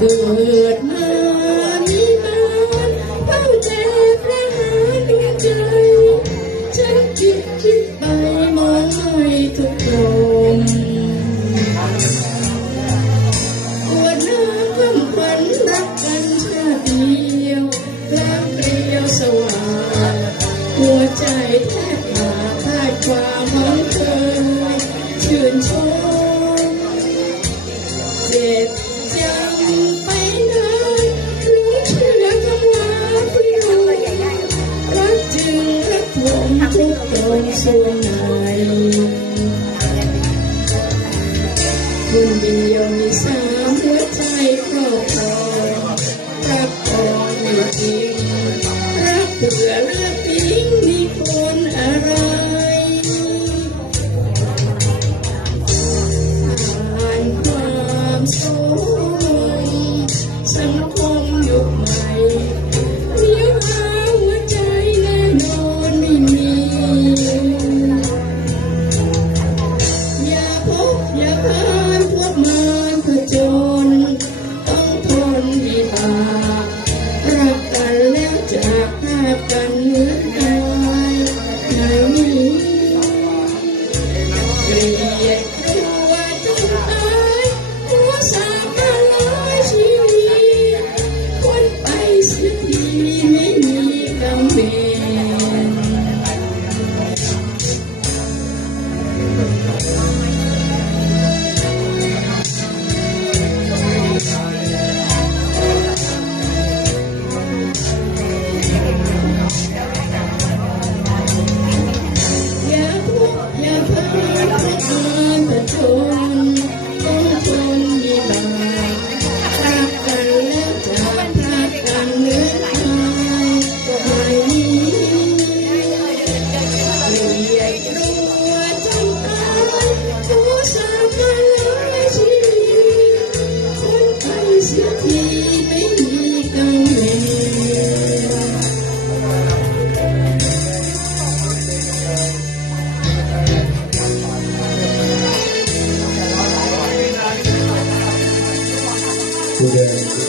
เกิดมา say no. Thank you.